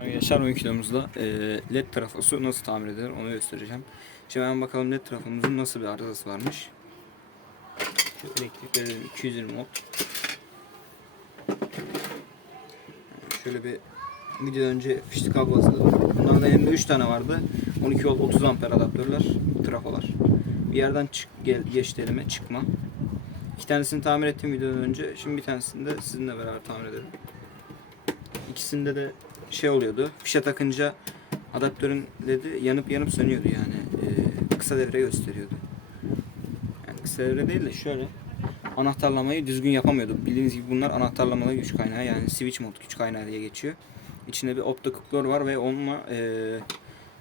Arkadaşlar 10 kilomuzda e, led trafosu nasıl tamir edilir onu göstereceğim. Şimdi hemen bakalım led trafomuzun nasıl bir arızası varmış. Şu elektrik verelim 220 volt. Şöyle bir videodan önce fişli kablo asılı. Bunlardan elimde 3 tane vardı. 12 volt 30 amper adaptörler, trafolar. Bir yerden çık, gel, geçti elime çıkma. İki tanesini tamir ettim videodan önce. Şimdi bir tanesini de sizinle beraber tamir edelim. İkisinde de şey oluyordu. Fişe takınca adaptörün ledi yanıp yanıp sönüyordu yani. Ee, kısa devre gösteriyordu. Yani kısa devre değil de şöyle anahtarlamayı düzgün yapamıyordu. Bildiğiniz gibi bunlar anahtarlamalı güç kaynağı yani switch mod güç kaynağı diye geçiyor. İçinde bir optokuplör var ve onunla e,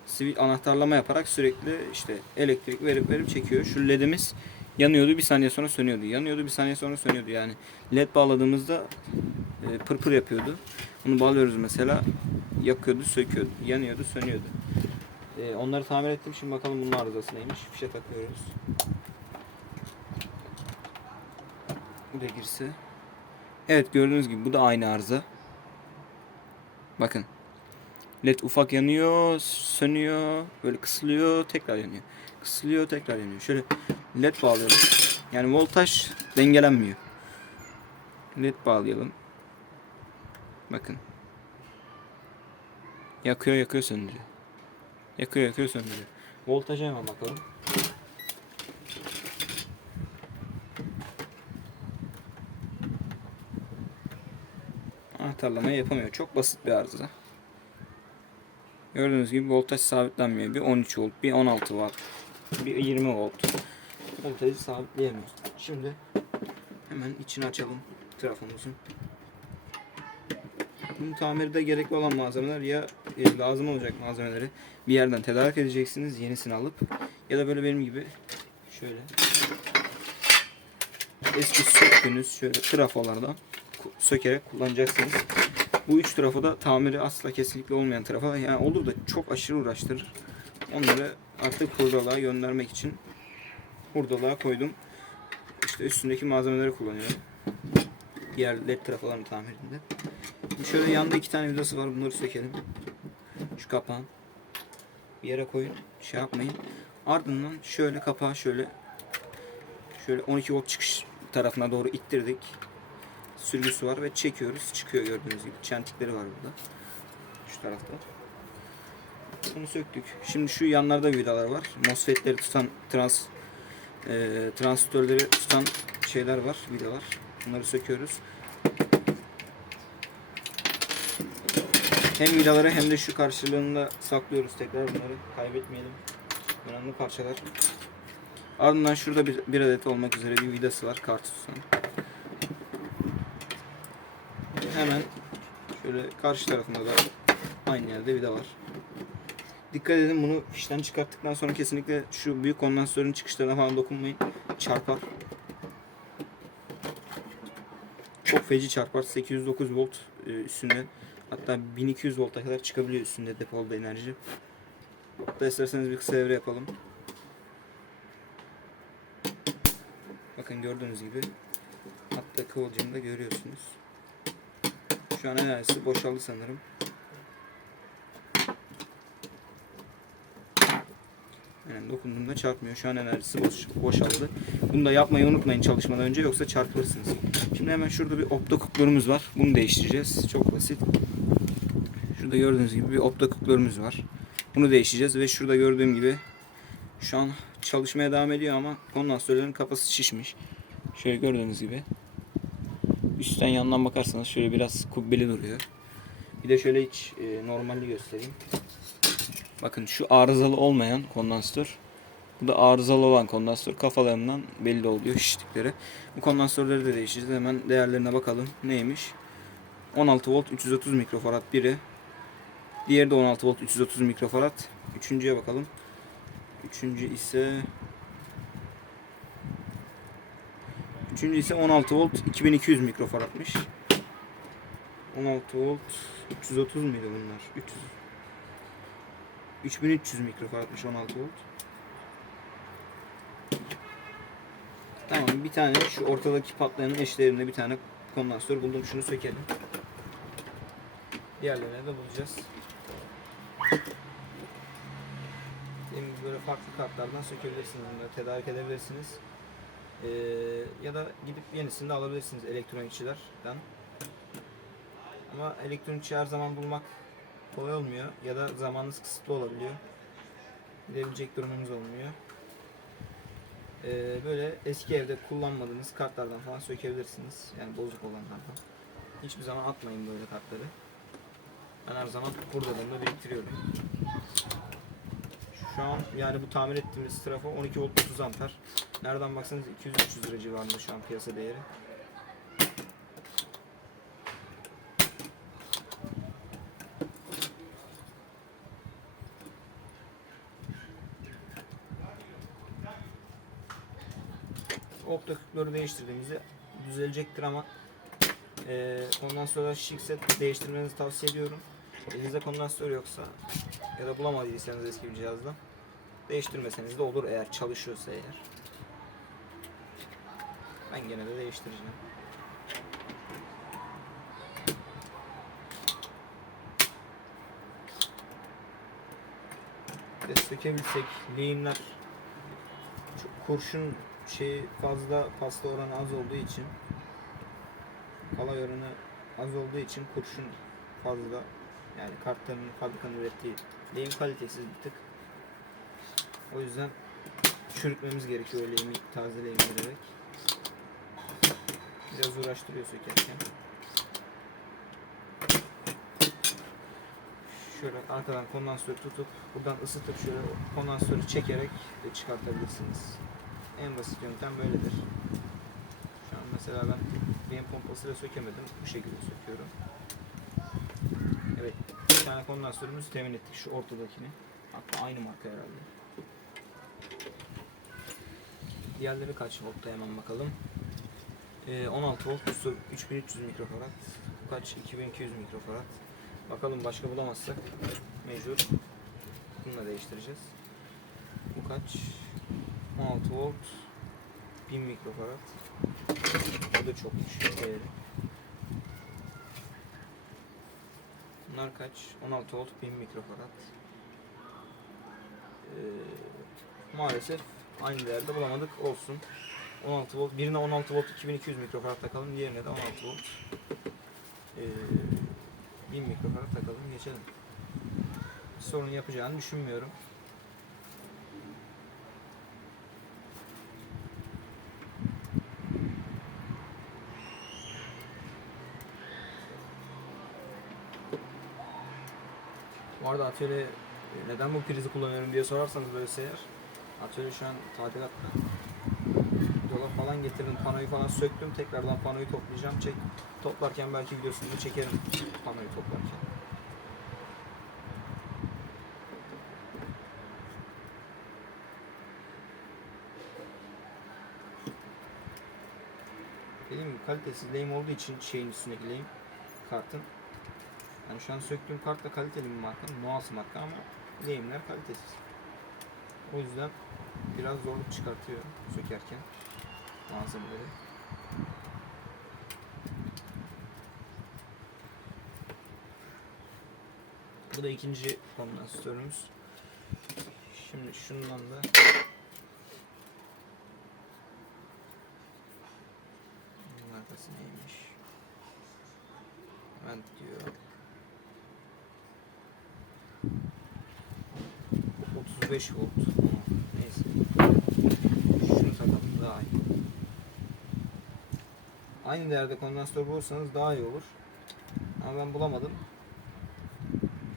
switch anahtarlama yaparak sürekli işte elektrik verip verip çekiyor. Şu ledimiz yanıyordu bir saniye sonra sönüyordu. Yanıyordu bir saniye sonra sönüyordu. Yani led bağladığımızda e, pırpır yapıyordu. Bunu bağlıyoruz mesela. Yakıyordu, söküyordu. Yanıyordu, sönüyordu. E, onları tamir ettim. Şimdi bakalım bunun arızası neymiş. Fişe takıyoruz. Bu da girse. Evet gördüğünüz gibi bu da aynı arıza. Bakın. LED ufak yanıyor, sönüyor, böyle kısılıyor, tekrar yanıyor. Kısılıyor, tekrar yanıyor. Şöyle LED bağlayalım. Yani voltaj dengelenmiyor. LED bağlayalım. Bakın. Yakıyor, yakıyor, söndürüyor. Yakıyor, yakıyor, söndürüyor. Voltaja hemen bakalım. Anahtarlamayı yapamıyor. Çok basit bir arıza. Gördüğünüz gibi voltaj sabitlenmiyor. Bir 13 volt, bir 16 watt, bir 20 volt. Voltajı sabitleyemiyoruz. Şimdi hemen içini açalım trafomuzun. Bunun tamirde gerekli olan malzemeler ya e, lazım olacak malzemeleri bir yerden tedarik edeceksiniz yenisini alıp ya da böyle benim gibi şöyle eski söktüğünüz şöyle trafolardan sökerek kullanacaksınız. Bu üç trafo da tamiri asla kesinlikle olmayan trafo. Yani olur da çok aşırı uğraştırır. Onları artık hurdalığa göndermek için hurdalığa koydum. İşte üstündeki malzemeleri kullanıyorum. Diğer led trafoların tamirinde. Şöyle yanda iki tane vidası var. Bunları sökelim. Şu kapağın. Bir yere koyun. Şey yapmayın. Ardından şöyle kapağı şöyle şöyle 12 volt çıkış tarafına doğru ittirdik. Sürgüsü var ve çekiyoruz. Çıkıyor gördüğünüz gibi. Çentikleri var burada. Şu tarafta. Bunu söktük. Şimdi şu yanlarda vidalar var. MOSFET'leri tutan trans e, transistörleri tutan şeyler var, vidalar. Bunları söküyoruz. Hem vidaları hem de şu karşılığında saklıyoruz tekrar bunları kaybetmeyelim. Önemli parçalar. Ardından şurada bir, bir adet olmak üzere bir vidası var kart tutan. Hemen şöyle karşı tarafında da aynı yerde vida var. Dikkat edin bunu fişten çıkarttıktan sonra kesinlikle şu büyük kondansatörün çıkışlarına falan dokunmayın. Çarpar. Çok feci çarpar. 809 volt e, üstünde. Hatta 1200 volta kadar çıkabiliyor üstünde depolda enerji. Hatta isterseniz bir kısa devre yapalım. Bakın gördüğünüz gibi hatta kıvılcımı da görüyorsunuz. Şu an enerjisi boşaldı sanırım. Yani dokunduğumda çarpmıyor. Şu an enerjisi boş, boşaldı. Bunu da yapmayı unutmayın çalışmadan önce yoksa çarpılırsınız. Şimdi hemen şurada bir optokuplarımız var. Bunu değiştireceğiz. Çok basit. Şurada gördüğünüz gibi bir optokuplarımız var. Bunu değiştireceğiz ve şurada gördüğüm gibi şu an çalışmaya devam ediyor ama kondansatörlerin kafası şişmiş. Şöyle gördüğünüz gibi. Üstten yandan bakarsanız şöyle biraz kubbeli duruyor. Bir de şöyle hiç e, normalli göstereyim. Bakın şu arızalı olmayan kondansatör. Bu da arızalı olan kondansatör kafalarından belli oluyor şişlikleri. Bu kondansatörleri de değiştireceğiz. Hemen değerlerine bakalım. Neymiş? 16 volt 330 mikrofarad biri. Diğeri de 16 volt 330 mikrofarad. Üçüncüye bakalım. Üçüncü ise Üçüncü ise 16 volt 2200 mikrofaradmış. 16 volt 330 muydu bunlar? 300 3300 mikrofaradmış 16 volt. Tamam bir tane şu ortadaki patlayanın eşlerinde bir tane kondansatör buldum. Şunu sökelim. Diğerlerine de bulacağız. böyle farklı kartlardan sökebilirsiniz bunları tedarik edebilirsiniz. Ee, ya da gidip yenisini de alabilirsiniz elektronikçilerden. Ama elektronikçi her zaman bulmak kolay olmuyor ya da zamanınız kısıtlı olabiliyor. Gidebilecek durumunuz olmuyor. Ee, böyle eski evde kullanmadığınız kartlardan falan sökebilirsiniz. Yani bozuk olanlardan. Hiçbir zaman atmayın böyle kartları. Ben her zaman hurdalarımda biriktiriyorum. Şu an yani bu tamir ettiğimiz trafo 12 volt 30 amper. Nereden baksanız 200-300 lira civarında şu an piyasa değeri. Optikleri değiştirdiğimizde düzelecektir ama sonra shift set değiştirmenizi tavsiye ediyorum. Elinizde kondansatör yoksa ya da bulamadıysanız eski bir cihazda değiştirmeseniz de olur eğer çalışıyorsa eğer. Ben gene de değiştireceğim. De sökebilsek lehimler kurşun şey fazla pasta oranı az olduğu için kalay oranı az olduğu için kurşun fazla yani kartların fabrikanın ürettiği lehim kalitesiz bir tık. O yüzden çürütmemiz gerekiyor lehimi taze lehim vererek. Biraz uğraştırıyor sökerken. Şöyle arkadan kondansatörü tutup buradan ısıtıp şöyle kondansatörü çekerek de çıkartabilirsiniz. En basit yöntem böyledir. Şu an mesela ben benim pompasıyla sökemedim. Bu şekilde söküyorum. Evet. Bir tane kondansatörümüzü temin ettik. Şu ortadakini. Hatta aynı marka herhalde. Diğerleri kaç voltta hemen bakalım. Ee, 16 volt, bu 3300 mikrofarad. Bu kaç? 2200 mikrofarad. Bakalım başka bulamazsak mecbur bununla değiştireceğiz. Bu kaç? 16 volt 1000 mikrofarad. O da çok düşük değeri. Bunlar kaç? 16 volt 1000 mikrofarad. Ee, maalesef aynı değerde bulamadık. Olsun. 16 volt. Birine 16 volt 2200 mikrofarad takalım. Diğerine de 16 volt. Ee, 1000 mikrofarad takalım. Geçelim. Sorun yapacağını düşünmüyorum. Bu arada atölye neden bu prizi kullanıyorum diye sorarsanız böyle eğer atölye şu an tadilatta. Dolap falan getirdim, panoyu falan söktüm. Tekrardan panoyu toplayacağım. Çek, toplarken belki videosunu çekerim panoyu toplarken. Dediğim gibi kalitesiz lehim olduğu için şeyin üstündeki lehim kartın yani şu an söktüğüm kart da kaliteli bir marka, Noas marka ama lehimler kalitesiz. O yüzden biraz zorluk çıkartıyor sökerken malzemeleri. Bu da ikinci kondansatörümüz. Şimdi şundan da Bunun markası neymiş? Vent diyor. 35 volt. Neyse. Şunu takalım daha iyi. Aynı değerde kondansatör bulursanız daha iyi olur. Ama ben bulamadım.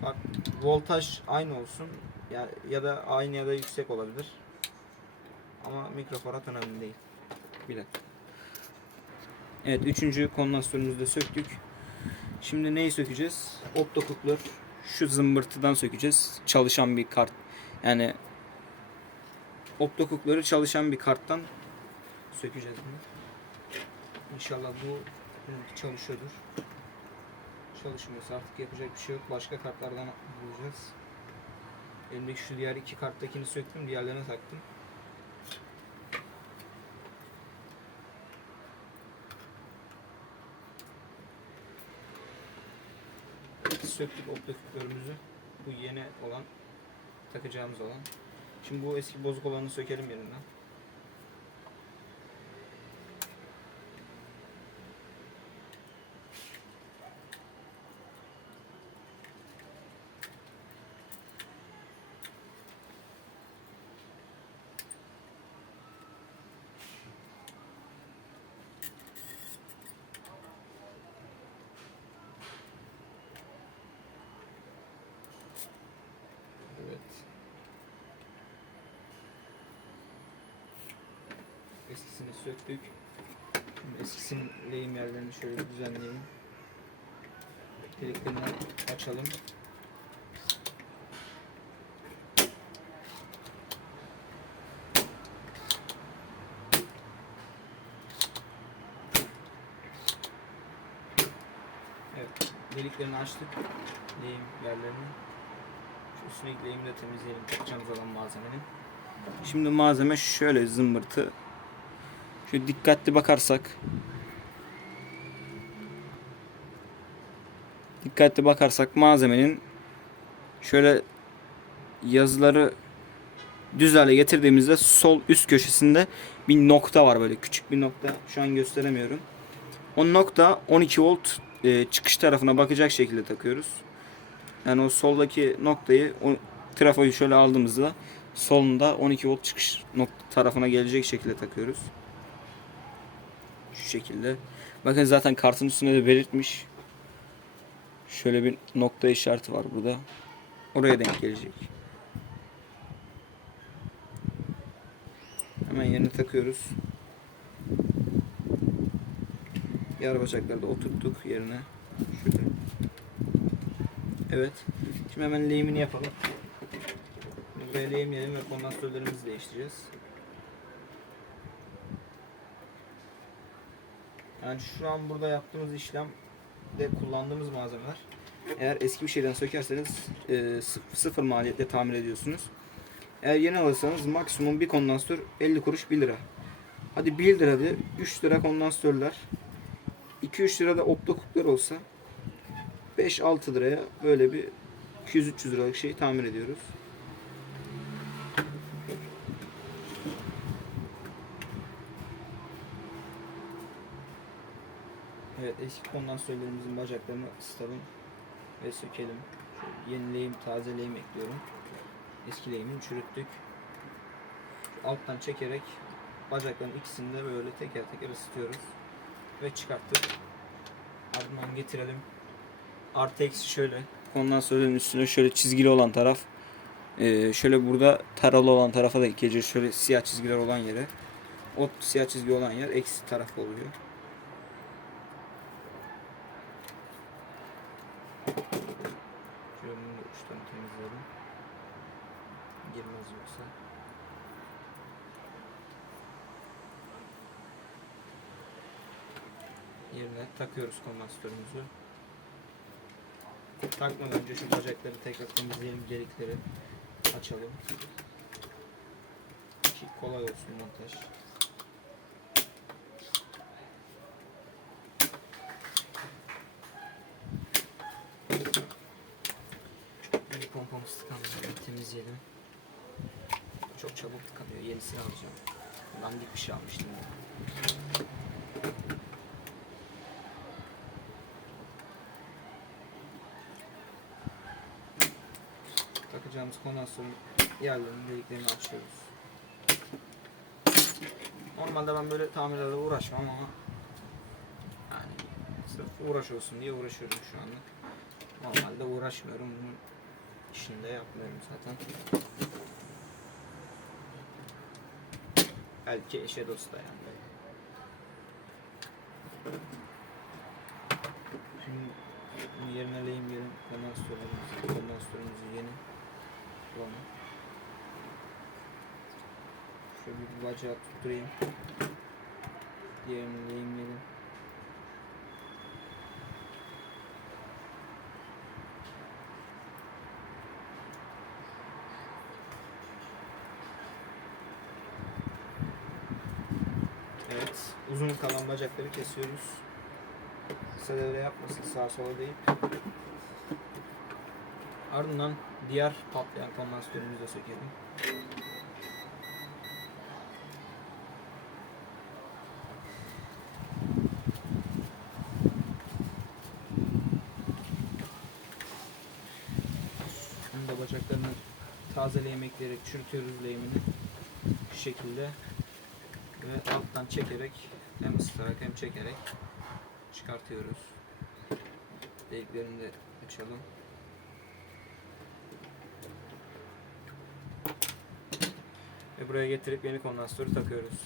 Bak voltaj aynı olsun ya, ya da aynı ya da yüksek olabilir. Ama mikrofarad önemli değil. Dakika. Evet üçüncü kondansatörümüzü de söktük. Şimdi neyi sökeceğiz? Optokuklar şu zımbırtıdan sökeceğiz. Çalışan bir kart. Yani optokukları çalışan bir karttan sökeceğiz bunu. İnşallah bu çalışıyordur. Çalışmıyorsa artık yapacak bir şey yok. Başka kartlardan bulacağız. Elimdeki şu diğer iki karttakini söktüm. Diğerlerine taktım. Söktük optokuklarımızı. Bu yeni olan takacağımız olan. Şimdi bu eski bozuk olanı sökelim yerinden. Evet. Eskisini söktük. Şimdi eskisinin lehim yerlerini şöyle düzenleyelim. Deliklerini açalım. Evet, deliklerini açtık. Lehim yerlerini. Şu üstündeki lehimi de temizleyelim. Takacağımız olan malzemenin. Şimdi malzeme şöyle zımbırtı. Şu dikkatli bakarsak dikkatli bakarsak malzemenin şöyle yazıları düz hale getirdiğimizde sol üst köşesinde bir nokta var böyle küçük bir nokta. Şu an gösteremiyorum. O nokta 12 volt e, çıkış tarafına bakacak şekilde takıyoruz. Yani o soldaki noktayı o trafoyu şöyle aldığımızda solunda 12 volt çıkış nokta tarafına gelecek şekilde takıyoruz. Şu şekilde. Bakın zaten kartın üstünde de belirtmiş. Şöyle bir nokta işareti var burada. Oraya denk gelecek. Hemen yerine takıyoruz. Diğer bacakları da oturttuk yerine. Şöyle. Evet. Şimdi hemen lehimini yapalım. Buraya lehimleyelim ve kondansatörlerimizi değiştireceğiz. Yani şu an burada yaptığımız işlem de kullandığımız malzemeler. Eğer eski bir şeyden sökerseniz e, sı- sıfır maliyetle tamir ediyorsunuz. Eğer yeni alırsanız maksimum bir kondansatör 50 kuruş 1 lira. Hadi 1 lira de 3 lira kondansatörler. 2-3 lira da optokuplar olsa 5-6 liraya böyle bir 200-300 liralık şeyi tamir ediyoruz. Evet eski kondansatörlerimizin bacaklarını ısıtalım ve sökelim. Şöyle yeni lehim, taze lehim ekliyorum. Eski lehimi çürüttük. Alttan çekerek bacakların ikisini de böyle teker teker ısıtıyoruz. Ve çıkarttık. Ardından getirelim. Artı eksi şöyle. Kondansatörün üstüne şöyle çizgili olan taraf. Ee, şöyle burada taralı olan tarafa da gece şöyle siyah çizgiler olan yere. O siyah çizgi olan yer eksi taraf oluyor. Şöyle bunun da uçlarını temizleyelim. Girmez yoksa. Yerine takıyoruz kondansatörümüzü. Takmadan önce şu bacakları tekrar temizleyelim, delikleri açalım. Ki kolay olsun montaj. Bir pompamız Temizleyelim. Çok çabuk tıkanıyor. Yenisini alacağım. Dandik bir şey almıştım. Takacağımız kondansatörün yerlerini, deliklerini açıyoruz. Normalde ben böyle tamirlerle uğraşmam ama yani sırf uğraş olsun diye uğraşıyorum şu anlık. Normalde uğraşmıyorum. Bunun işini de yapmıyorum zaten. Belki eşe dosta yani. Şimdi yerine lehim yerim. Kondansatörümüzü, kondansatörümüzü yeni bulalım. Şöyle bir bacağı tutturayım. Diğerini lehimleyelim. Evet. Uzun kalan bacakları kesiyoruz. Kısa devre yapmasın sağa sola deyip. Ardından diğer patlayan kondansatörümüzü de sökelim. Bunu da bacaklarını tazeleyemek gerek. Çürütüyoruz lehimini. Şu şekilde ve alttan çekerek hem ısıtarak hem çekerek çıkartıyoruz. Deliklerini de açalım. Ve buraya getirip yeni kondansatörü takıyoruz.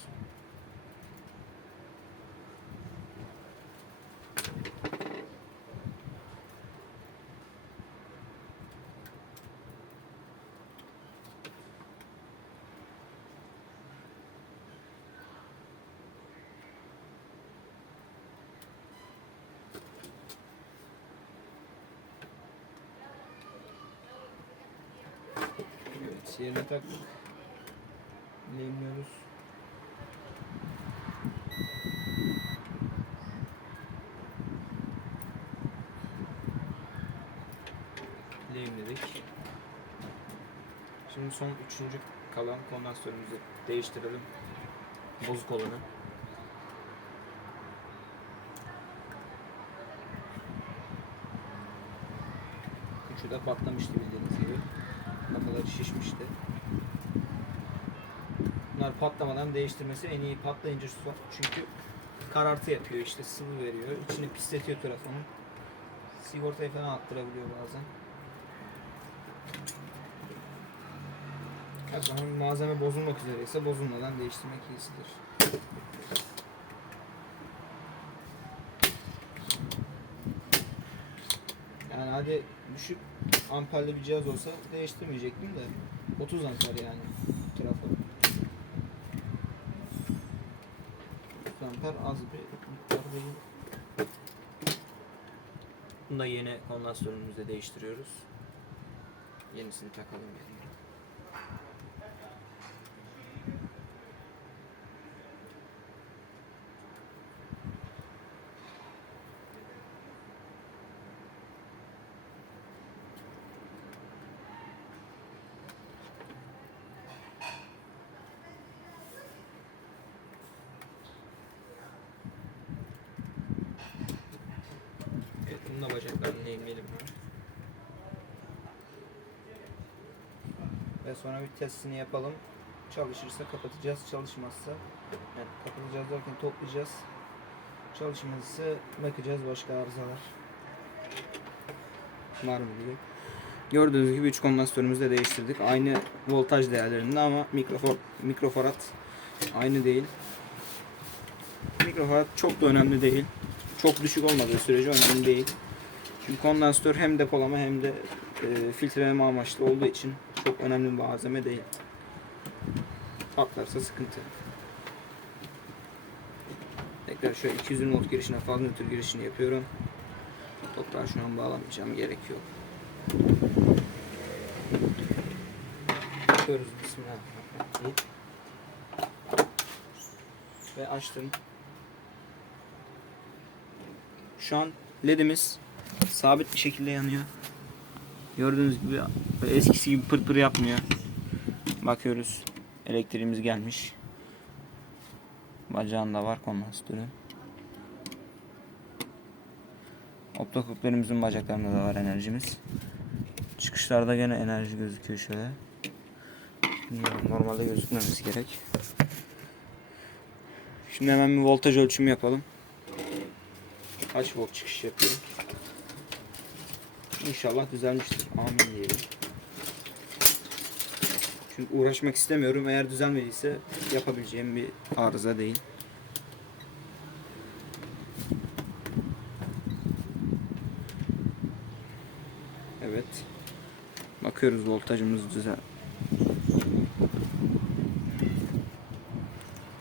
Evet, yerine taktık. Lehimliyoruz. Lehimledik. Şimdi son üçüncü kalan kondansatörümüzü değiştirelim. Bozuk olanı. Üçü de patlamıştı bildiğiniz gibi. Şişmişti. Bunlar patlamadan değiştirmesi en iyi patlayınca çünkü karartı yapıyor işte sıvı veriyor. İçini pisletiyor telefonun. Sigortayı falan attırabiliyor bazen. Her zaman malzeme bozulmak üzereyse bozulmadan değiştirmek iyisidir. Yani hadi düşük amperli bir cihaz olsa değiştirmeyecektim de 30 amper yani trafo. 30 amper az bir değil. Bunu da yeni kondansatörümüzde değiştiriyoruz. Yenisini takalım yerine. Evet, bunun da bacaklarını lehimleyelim hemen. Ve sonra bir testini yapalım. Çalışırsa kapatacağız, çalışmazsa yani kapatacağız derken toplayacağız. Çalışmazsa bakacağız başka arızalar var mı diye. Gördüğünüz gibi 3 kondansatörümüzü de değiştirdik. Aynı voltaj değerlerinde ama mikrofor, mikrofarad aynı değil. Mikrofarad çok da önemli değil. Çok düşük olmadığı sürece önemli değil. Çünkü kondansatör hem depolama hem de e, filtreleme amaçlı olduğu için çok önemli bir malzeme değil. Patlarsa sıkıntı. Tekrar şöyle 220 volt girişine fazla nötr girişini yapıyorum. Toprağa şu an bağlamayacağım gerek yok. Yapıyoruz Bismillahirrahmanirrahim. Ve açtım. Şu an ledimiz sabit bir şekilde yanıyor. Gördüğünüz gibi eskisi gibi pır pır yapmıyor. Bakıyoruz. Elektriğimiz gelmiş. Bacağında var kondansatörü. Optokuplerimizin bacaklarında da var enerjimiz. Çıkışlarda gene enerji gözüküyor şöyle. Normalde gözükmemesi gerek. Şimdi hemen bir voltaj ölçümü yapalım. Kaç volt çıkış yapıyor? İnşallah düzelmiştir. Amin diyelim. Çünkü uğraşmak istemiyorum. Eğer düzelmediyse yapabileceğim bir arıza değil. Evet. Bakıyoruz voltajımız düzel.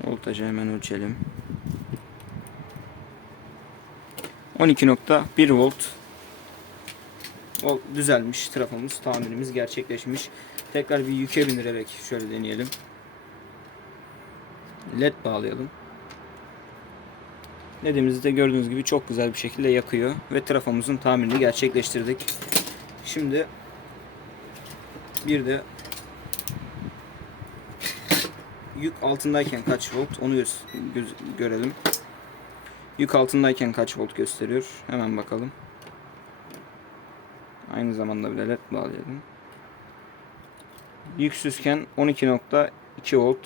Voltajı hemen ölçelim. 12.1 volt o düzelmiş trafomuz tamirimiz gerçekleşmiş. Tekrar bir yüke bindirerek şöyle deneyelim. Led bağlayalım. Ledimizi de gördüğünüz gibi çok güzel bir şekilde yakıyor ve trafomuzun tamirini gerçekleştirdik. Şimdi bir de yük altındayken kaç volt onu göz, göz- görelim. Yük altındayken kaç volt gösteriyor? Hemen bakalım. Aynı zamanda bir led bağlayalım. Yüksüzken 12.2 volt.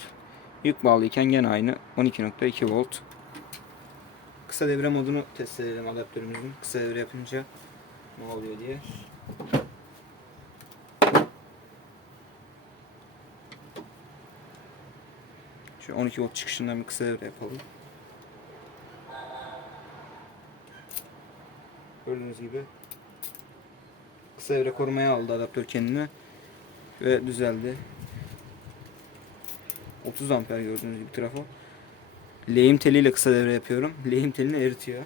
Yük bağlıyken gene aynı 12.2 volt. Kısa devre modunu test edelim adaptörümüzün. Kısa devre yapınca ne oluyor diye. Şu 12 volt çıkışından bir kısa devre yapalım. Gördüğünüz gibi kısa devre korumaya aldı adaptör kendini ve düzeldi. 30 amper gördüğünüz gibi trafo. Lehim teliyle kısa devre yapıyorum. Lehim telini eritiyor.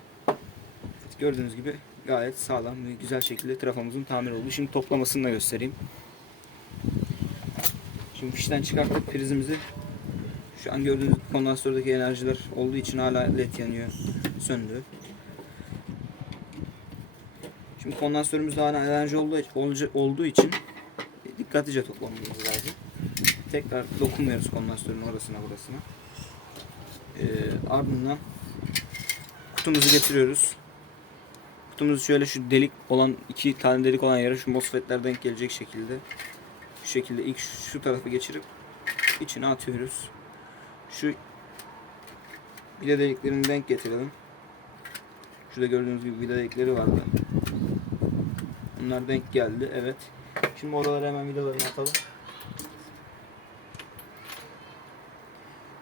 Gördüğünüz gibi gayet sağlam ve güzel şekilde trafomuzun tamir oldu. Şimdi toplamasını da göstereyim. Şimdi fişten çıkarttık prizimizi. Şu an gördüğünüz kondansördeki enerjiler olduğu için hala led yanıyor. Söndü. Şimdi kondansörümüzde hala enerji olduğu, için dikkatlice toplamamız lazım. Tekrar dokunmuyoruz kondansörün orasına burasına. Ee, ardından kutumuzu getiriyoruz. Kutumuzu şöyle şu delik olan iki tane delik olan yere şu MOSFET'ler denk gelecek şekilde şu şekilde ilk şu tarafı geçirip içine atıyoruz. Şu vida deliklerini denk getirelim. Şurada gördüğünüz gibi vida delikleri vardı. Bunlar denk geldi. Evet. Şimdi oralara hemen vidalarını atalım.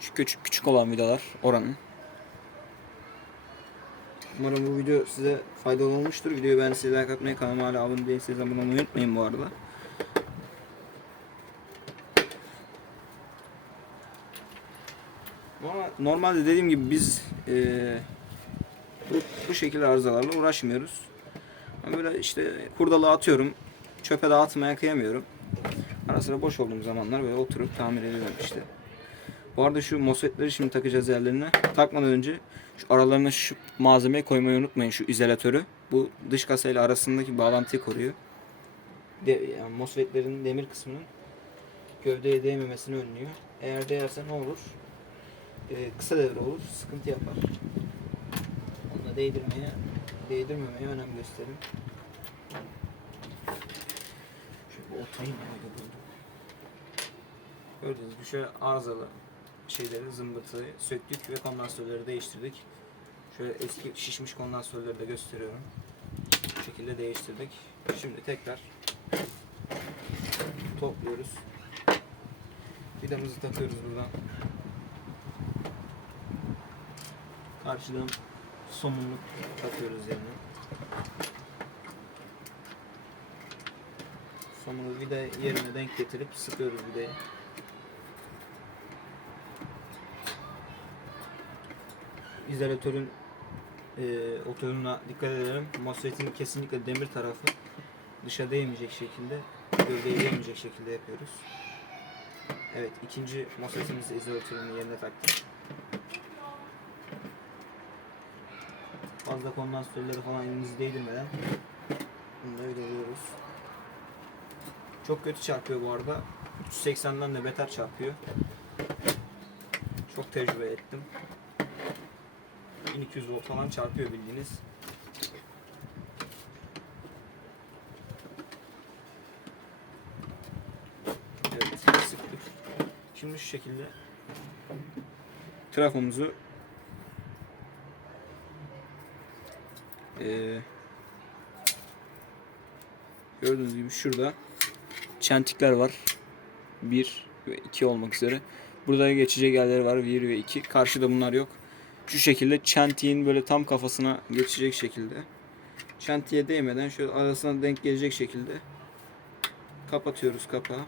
Şu küçük küçük olan vidalar oranın. Umarım bu video size faydalı olmuştur. Videoyu beğendiyseniz like atmayı, kanalıma hala abone değilseniz abone olmayı unutmayın bu arada. Normalde dediğim gibi biz eee, bu, bu şekilde arızalarla uğraşmıyoruz. Ama böyle işte hurdalığı atıyorum. Çöpe de atmaya kıyamıyorum. Ara sıra boş olduğum zamanlar böyle oturup tamir ediyorum işte. Bu arada şu MOSFET'leri şimdi takacağız yerlerine. Takmadan önce şu aralarına şu malzemeyi koymayı unutmayın. Şu izolatörü. Bu dış kasayla arasındaki bağlantıyı koruyor. De, yani MOSFET'lerin demir kısmının gövdeye değmemesini önlüyor. Eğer değerse ne olur? Ee, kısa devre olur. Sıkıntı yapar. Onunla değdirmeye, değdirmemeye önem gösterin. Şöyle oturayım öyle buldum. Gördüğünüz gibi şöyle arızalı şeyleri zımbırtıyı söktük ve kondansörleri değiştirdik. Şöyle eski şişmiş kondansörleri de gösteriyorum. Bu şekilde değiştirdik. Şimdi tekrar topluyoruz. Vidamızı takıyoruz buradan. Karşıdan somunluk takıyoruz yerine. Somunu vida yerine denk getirip sıkıyoruz vidayı. İzolatörün e, oturumuna dikkat edelim. MOSFET'in kesinlikle demir tarafı dışa değmeyecek şekilde, gövdeye değmeyecek şekilde yapıyoruz. Evet, ikinci MOSFET'imizi izolatörünün yerine taktık. Fazla kondansatörleri falan elimizi değdirmeden bunu da vidalıyoruz. Çok kötü çarpıyor bu arada. 380'den de beter çarpıyor. Çok tecrübe ettim. 1200 volt falan çarpıyor bildiğiniz. Evet, sıktık. Şimdi şu şekilde trafomuzu Ee, gördüğünüz gibi şurada çentikler var. 1 ve 2 olmak üzere. Burada geçecek yerleri var 1 ve 2. Karşıda bunlar yok. Şu şekilde çentiğin böyle tam kafasına geçecek şekilde. Çentiğe değmeden şöyle arasına denk gelecek şekilde kapatıyoruz kapağı.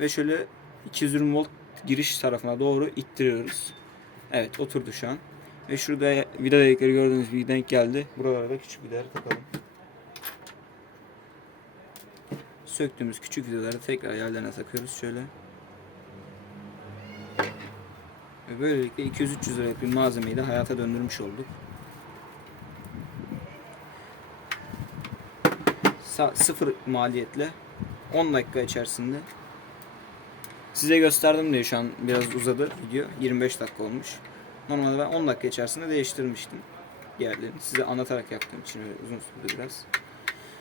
Ve şöyle 220 volt giriş tarafına doğru ittiriyoruz. Evet oturdu şu an. Ve şurada vida delikleri gördüğünüz gibi denk geldi. Buralara da küçük vidaları takalım. Söktüğümüz küçük vidaları tekrar yerlerine takıyoruz şöyle. Ve böylelikle 200-300 liralık bir malzemeyi de hayata döndürmüş olduk. Sa- sıfır maliyetle 10 dakika içerisinde size gösterdim diye şu an biraz uzadı video. 25 dakika olmuş. Normalde ben 10 dakika içerisinde değiştirmiştim yerlerini. Size anlatarak yaptığım için öyle uzun sürdü biraz.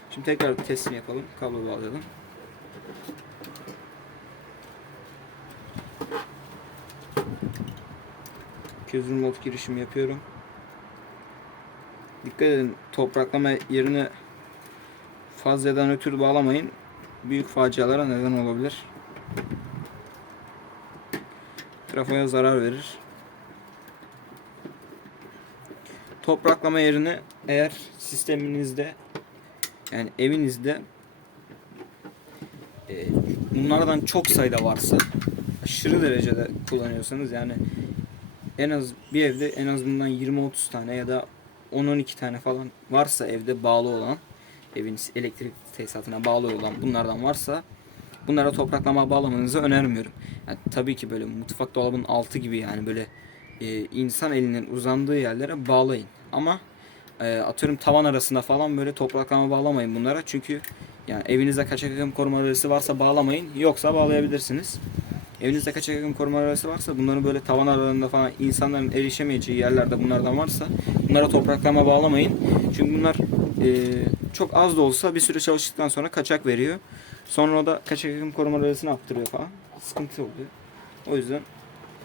Şimdi tekrar bir testini yapalım. Kablo bağlayalım. Közür mod girişimi yapıyorum. Dikkat edin topraklama yerini fazladan ötürü bağlamayın. Büyük facialara neden olabilir. Trafoya zarar verir. Topraklama yerini eğer sisteminizde yani evinizde e, bunlardan çok sayıda varsa aşırı derecede kullanıyorsanız yani en az bir evde en az bundan 20-30 tane ya da 10-12 tane falan varsa evde bağlı olan evin elektrik tesisatına bağlı olan bunlardan varsa bunlara topraklama bağlamanızı önermiyorum. Yani tabii ki böyle mutfak dolabının altı gibi yani böyle e, insan elinin uzandığı yerlere bağlayın. Ama e, atıyorum tavan arasında falan böyle topraklama bağlamayın bunlara. Çünkü yani evinizde kaçak akım koruma rölesi varsa bağlamayın. Yoksa bağlayabilirsiniz. Evinizde kaçak akım koruma rölesi varsa bunların böyle tavan aralarında falan insanların erişemeyeceği yerlerde bunlardan varsa bunlara topraklama bağlamayın. Çünkü bunlar e, çok az da olsa bir süre çalıştıktan sonra kaçak veriyor. Sonra da kaçak akım koruma rölesini attırıyor falan. Sıkıntı oluyor. O yüzden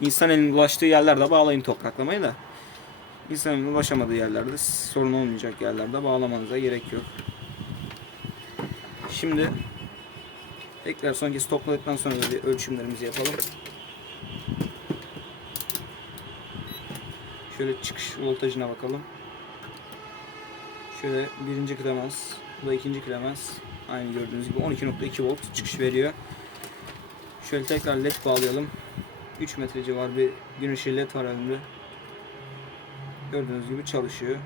insan elinin ulaştığı yerlerde bağlayın topraklamayı da. İnsanın ulaşamadığı yerlerde sorun olmayacak yerlerde bağlamanıza gerek yok. Şimdi tekrar son kez topladıktan sonra bir ölçümlerimizi yapalım. Şöyle çıkış voltajına bakalım. Şöyle birinci klemens, bu da ikinci klemens. Aynı gördüğünüz gibi 12.2 volt çıkış veriyor. Şöyle tekrar led bağlayalım. 3 metre civar bir gün ışığı led var önümde. Gördüğünüz gibi çalışıyor.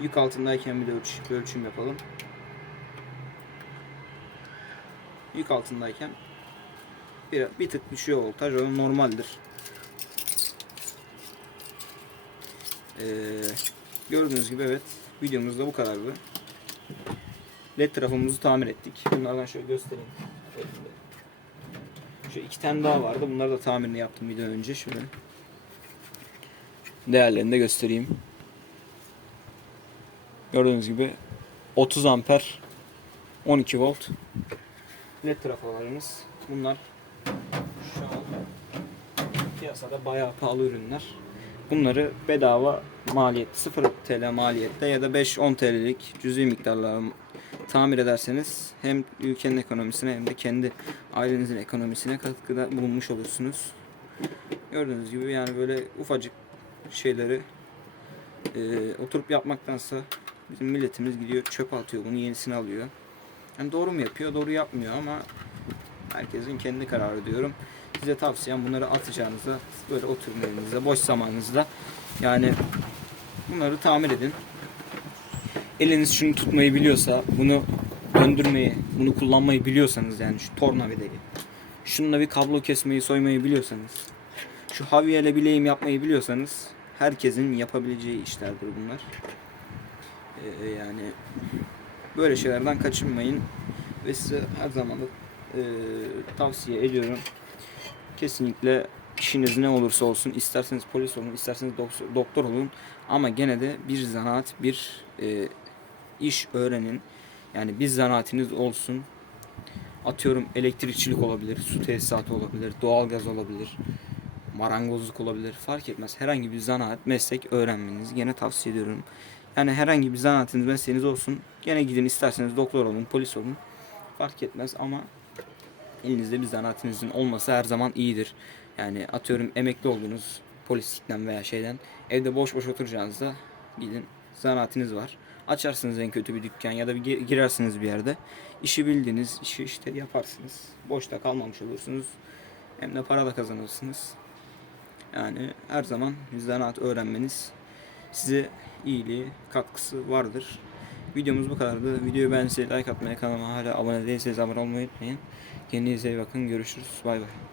Yük altındayken bir de ölç ölçüm yapalım. Yük altındayken bir, bir tık düşüyor voltaj. O normaldir. Ee, gördüğünüz gibi evet videomuz da bu kadardı. LED trafomumuzu tamir ettik. Bunlardan şöyle göstereyim. Şu iki tane daha vardı. Bunları da tamirini yaptım video önce. Şöyle değerlerini de göstereyim. Gördüğünüz gibi 30 amper 12 volt led trafolarımız. Bunlar şu an piyasada bayağı pahalı ürünler. Bunları bedava maliyet 0 TL maliyette ya da 5-10 TL'lik cüzi miktarla tamir ederseniz hem ülkenin ekonomisine hem de kendi ailenizin ekonomisine katkıda bulunmuş olursunuz. Gördüğünüz gibi yani böyle ufacık şeyleri e, oturup yapmaktansa bizim milletimiz gidiyor çöp atıyor bunu yenisini alıyor. Yani doğru mu yapıyor doğru yapmıyor ama herkesin kendi kararı diyorum. Size tavsiyem bunları atacağınızda böyle oturun elinizde boş zamanınızda yani bunları tamir edin. Eliniz şunu tutmayı biliyorsa bunu döndürmeyi bunu kullanmayı biliyorsanız yani şu tornavidayı şununla bir kablo kesmeyi soymayı biliyorsanız şu havyeyle bileğim yapmayı biliyorsanız herkesin yapabileceği işlerdir bunlar. Ee, yani böyle şeylerden kaçınmayın ve size her zaman da e, tavsiye ediyorum. Kesinlikle işiniz ne olursa olsun isterseniz polis olun isterseniz doktor, olun ama gene de bir zanaat bir e, iş öğrenin. Yani bir zanaatiniz olsun. Atıyorum elektrikçilik olabilir, su tesisatı olabilir, doğalgaz olabilir marangozluk olabilir fark etmez. Herhangi bir zanaat, meslek öğrenmenizi gene tavsiye ediyorum. Yani herhangi bir zanaatiniz, mesleğiniz olsun. Gene gidin isterseniz doktor olun, polis olun. Fark etmez ama elinizde bir zanaatinizin olması her zaman iyidir. Yani atıyorum emekli oldunuz polislikten veya şeyden. Evde boş boş oturacağınızda gidin zanaatiniz var. Açarsınız en kötü bir dükkan ya da bir gi- girersiniz bir yerde. İşi bildiğiniz işi işte yaparsınız. Boşta kalmamış olursunuz. Hem de para da kazanırsınız. Yani her zaman zanaat öğrenmeniz size iyiliği, katkısı vardır. Videomuz bu kadardı. Videoyu beğendiyseniz like atmayı, kanalıma hala abone değilseniz abone olmayı unutmayın. Kendinize iyi bakın. Görüşürüz. Bay bay.